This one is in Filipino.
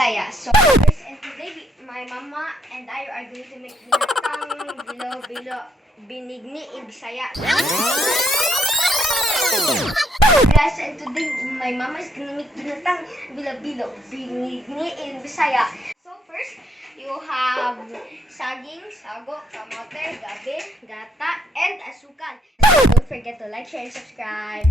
Bisaya. So, guys, and today my mama and I are going to make ginataang bilo-bilo binignit in Bisaya. Guys, and today my mama is gonna make ginataang bilo-bilo binignit in Bisaya. So first, you have saging, sago, kamote, gabi, gata, and asukal. So don't forget to like, share, and subscribe.